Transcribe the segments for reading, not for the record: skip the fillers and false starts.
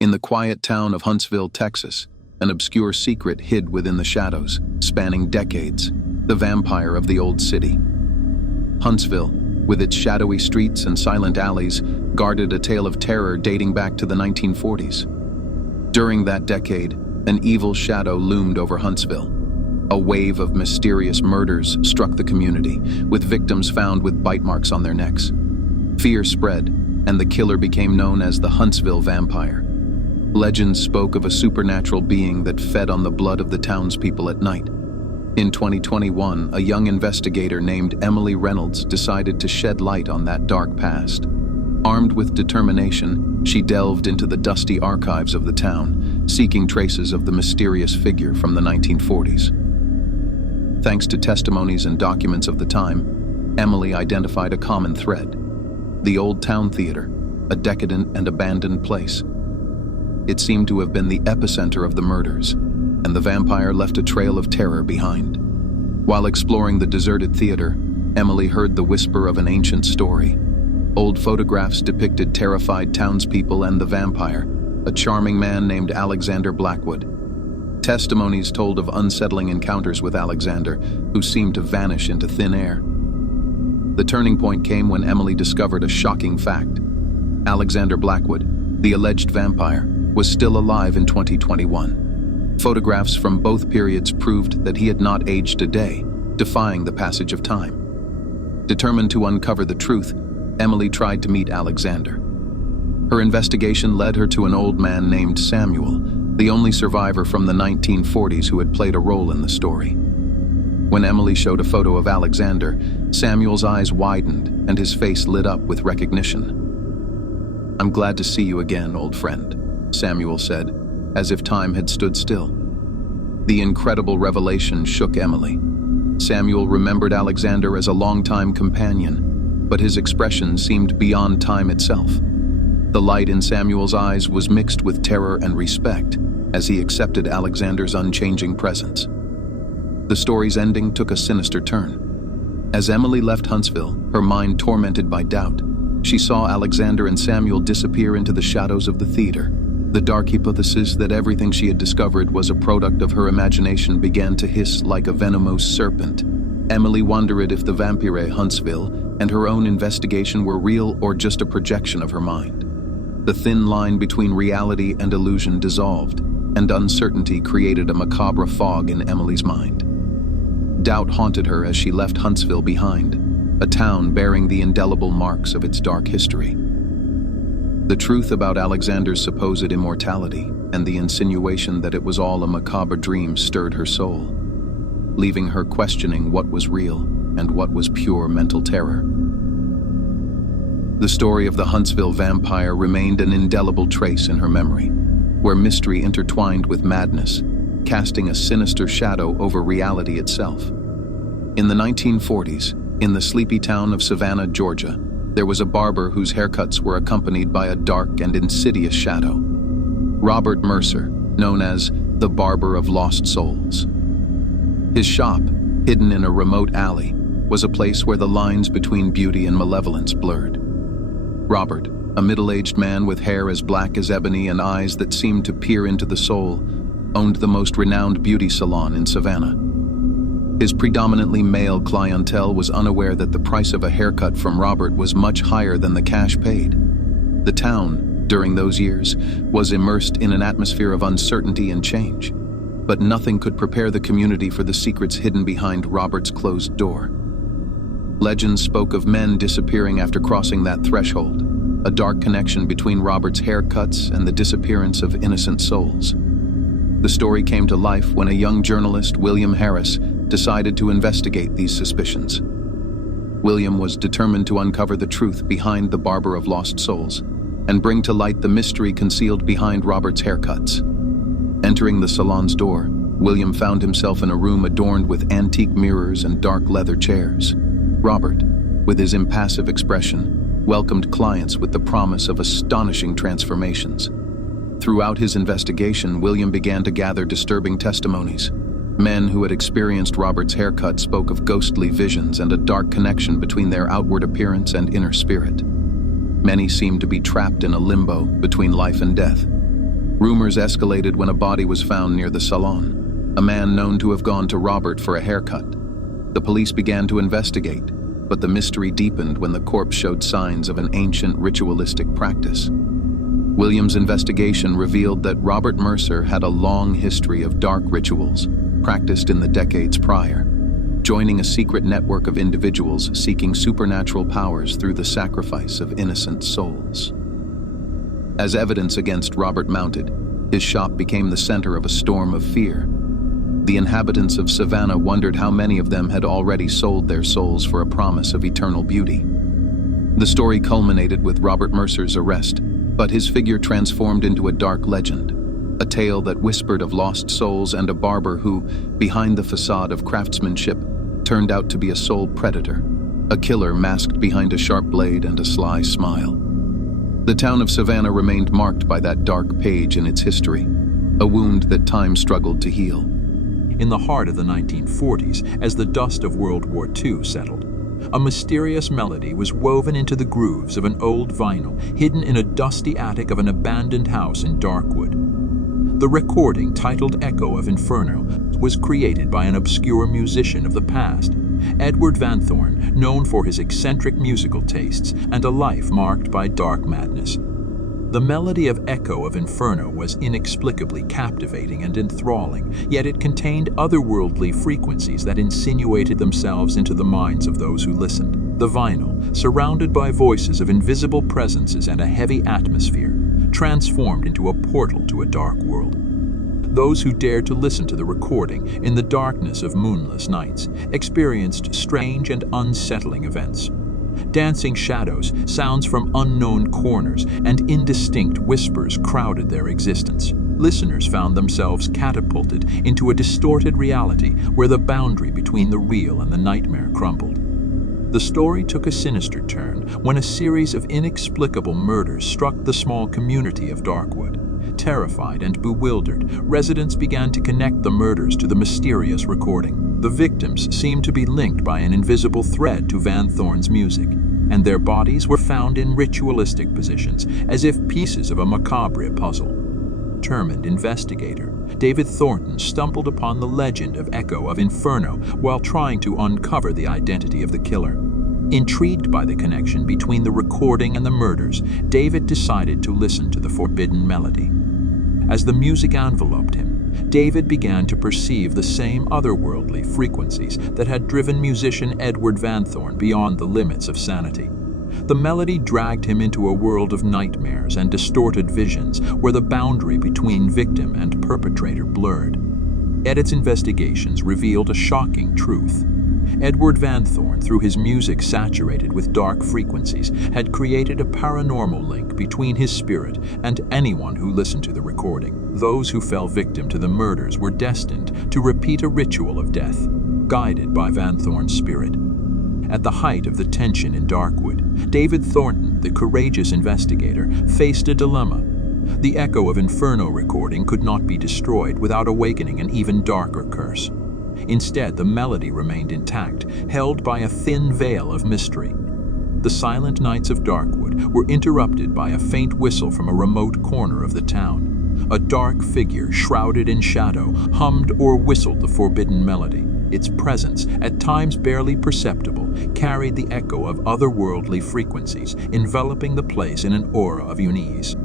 In the quiet town of Huntsville, Texas, an obscure secret hid within the shadows, spanning decades, the vampire of the old city. Huntsville, with its shadowy streets and silent alleys, guarded a tale of terror dating back to the 1940s. During that decade, an evil shadow loomed over Huntsville. A wave of mysterious murders struck the community, with victims found with bite marks on their necks. Fear spread, and the killer became known as the Huntsville Vampire. Legends spoke of a supernatural being that fed on the blood of the townspeople at night. In 2021, a young investigator named Emily Reynolds decided to shed light on that dark past. Armed with determination, she delved into the dusty archives of the town, seeking traces of the mysterious figure from the 1940s. Thanks to testimonies and documents of the time, Emily identified a common thread: the Old Town Theater, a decadent and abandoned place. It seemed to have been the epicenter of the murders, and the vampire left a trail of terror behind. While exploring the deserted theater, Emily heard the whisper of an ancient story. Old photographs depicted terrified townspeople and the vampire, a charming man named Alexander Blackwood. Testimonies told of unsettling encounters with Alexander, who seemed to vanish into thin air. The turning point came when Emily discovered a shocking fact. Alexander Blackwood, the alleged vampire, was still alive in 2021. Photographs from both periods proved that he had not aged a day, defying the passage of time. Determined to uncover the truth, Emily tried to meet Alexander. Her investigation led her to an old man named Samuel, the only survivor from the 1940s who had played a role in the story. When Emily showed a photo of Alexander, Samuel's eyes widened and his face lit up with recognition. "I'm glad to see you again, old friend," Samuel said, as if time had stood still. The incredible revelation shook Emily. Samuel remembered Alexander as a longtime companion, but his expression seemed beyond time itself. The light in Samuel's eyes was mixed with terror and respect as he accepted Alexander's unchanging presence. The story's ending took a sinister turn. As Emily left Huntsville, her mind tormented by doubt, she saw Alexander and Samuel disappear into the shadows of the theater. The dark hypothesis that everything she had discovered was a product of her imagination began to hiss like a venomous serpent. Emily wondered if the vampire Huntsville and her own investigation were real or just a projection of her mind. The thin line between reality and illusion dissolved, and uncertainty created a macabre fog in Emily's mind. Doubt haunted her as she left Huntsville behind, a town bearing the indelible marks of its dark history. The truth about Alexander's supposed immortality and the insinuation that it was all a macabre dream stirred her soul, leaving her questioning what was real and what was pure mental terror. The story of the Huntsville vampire remained an indelible trace in her memory, where mystery intertwined with madness, casting a sinister shadow over reality itself. In the 1940s, in the sleepy town of Savannah, Georgia, there was a barber whose haircuts were accompanied by a dark and insidious shadow. Robert Mercer, known as the Barber of Lost Souls. His shop, hidden in a remote alley, was a place where the lines between beauty and malevolence blurred. Robert, a middle-aged man with hair as black as ebony and eyes that seemed to peer into the soul, owned the most renowned beauty salon in Savannah. His predominantly male clientele was unaware that the price of a haircut from Robert was much higher than the cash paid. The town, during those years, was immersed in an atmosphere of uncertainty and change, but nothing could prepare the community for the secrets hidden behind Robert's closed door. Legends spoke of men disappearing after crossing that threshold, a dark connection between Robert's haircuts and the disappearance of innocent souls. The story came to life when a young journalist, William Harris, decided to investigate these suspicions. William was determined to uncover the truth behind the Barber of Lost Souls and bring to light the mystery concealed behind Robert's haircuts. Entering the salon's door, William found himself in a room adorned with antique mirrors and dark leather chairs. Robert, with his impassive expression, welcomed clients with the promise of astonishing transformations. Throughout his investigation, William began to gather disturbing testimonies. Men who had experienced Robert's haircut spoke of ghostly visions and a dark connection between their outward appearance and inner spirit. Many seemed to be trapped in a limbo between life and death, Rumors escalated when a body was found near the salon, a man known to have gone to Robert for a haircut. The police began to investigate, but the mystery deepened when the corpse showed signs of an ancient ritualistic practice. Williams' investigation revealed that Robert Mercer had a long history of dark rituals practiced in the decades prior, joining a secret network of individuals seeking supernatural powers through the sacrifice of innocent souls. As evidence against Robert mounted, his shop became the center of a storm of fear. The inhabitants of Savannah wondered how many of them had already sold their souls for a promise of eternal beauty. The story culminated with Robert Mercer's arrest, but his figure transformed into a dark legend, a tale that whispered of lost souls and a barber who, behind the facade of craftsmanship, turned out to be a soul predator, a killer masked behind a sharp blade and a sly smile. The town of Savannah remained marked by that dark page in its history, a wound that time struggled to heal. In the heart of the 1940s, as the dust of World War II settled, a mysterious melody was woven into the grooves of an old vinyl hidden in a dusty attic of an abandoned house in Darkwood. The recording, titled Echo of Inferno, was created by an obscure musician of the past, Edward Van Thorn, known for his eccentric musical tastes and a life marked by dark madness. The melody of Echo of Inferno was inexplicably captivating and enthralling, yet it contained otherworldly frequencies that insinuated themselves into the minds of those who listened. The vinyl, surrounded by voices of invisible presences and a heavy atmosphere, transformed into a portal to a dark world. Those who dared to listen to the recording in the darkness of moonless nights experienced strange and unsettling events. Dancing shadows, sounds from unknown corners, and indistinct whispers crowded their existence. Listeners found themselves catapulted into a distorted reality where the boundary between the real and the nightmare crumbled. The story took a sinister turn when a series of inexplicable murders struck the small community of Darkwood. Terrified and bewildered, residents began to connect the murders to the mysterious recording. The victims seemed to be linked by an invisible thread to Van Thorn's music, and their bodies were found in ritualistic positions, as if pieces of a macabre puzzle. Determined investigator David Thornton stumbled upon the legend of Echo of Inferno while trying to uncover the identity of the killer. Intrigued by the connection between the recording and the murders, David decided to listen to the forbidden melody. As the music enveloped him, David began to perceive the same otherworldly frequencies that had driven musician Edward Van Thorn beyond the limits of sanity. The melody dragged him into a world of nightmares and distorted visions where the boundary between victim and perpetrator blurred. Yet its investigations revealed a shocking truth. Edward Van Thorn, through his music saturated with dark frequencies, had created a paranormal link between his spirit and anyone who listened to the recording. Those who fell victim to the murders were destined to repeat a ritual of death, guided by Van Thorn's spirit. At the height of the tension in Darkwood, David Thornton, the courageous investigator, faced a dilemma. The Echo of Inferno recording could not be destroyed without awakening an even darker curse. Instead, the melody remained intact, held by a thin veil of mystery. The silent nights of Darkwood were interrupted by a faint whistle from a remote corner of the town. A dark figure, shrouded in shadow, hummed or whistled the forbidden melody. Its presence, at times barely perceptible, carried the echo of otherworldly frequencies, enveloping the place in an aura of unease.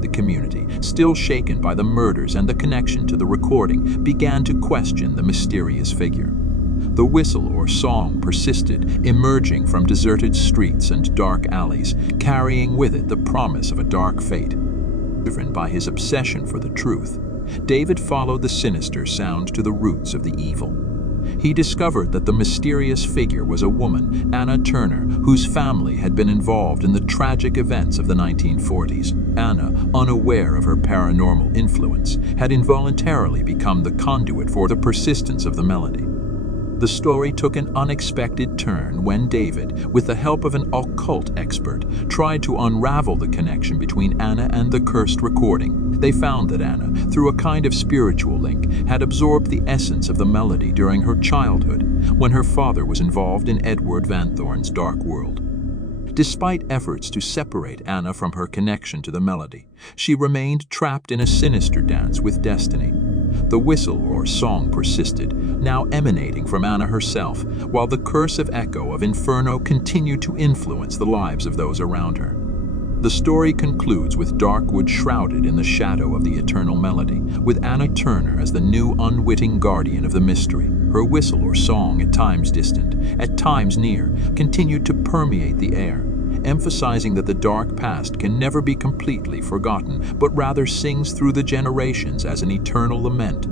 The community, still shaken by the murders and the connection to the recording, began to question the mysterious figure. The whistle or song persisted, emerging from deserted streets and dark alleys, carrying with it the promise of a dark fate. Driven by his obsession for the truth, David followed the sinister sound to the roots of the evil. He discovered that the mysterious figure was a woman, Anna Turner, whose family had been involved in the tragic events of the 1940s. Anna, unaware of her paranormal influence, had involuntarily become the conduit for the persistence of the melody. The story took an unexpected turn when David, with the help of an occult expert, tried to unravel the connection between Anna and the cursed recording. They found that Anna, through a kind of spiritual link, had absorbed the essence of the melody during her childhood, when her father was involved in Edward Van Thorn's dark world. Despite efforts to separate Anna from her connection to the melody, she remained trapped in a sinister dance with destiny. The whistle or song persisted, now emanating from Anna herself, while the cursive echo of Inferno continued to influence the lives of those around her. The story concludes with Darkwood shrouded in the shadow of the eternal melody, with Anna Turner as the new unwitting guardian of the mystery. Her whistle or song, at times distant, at times near, continued to permeate the air, emphasizing that the dark past can never be completely forgotten, but rather sings through the generations as an eternal lament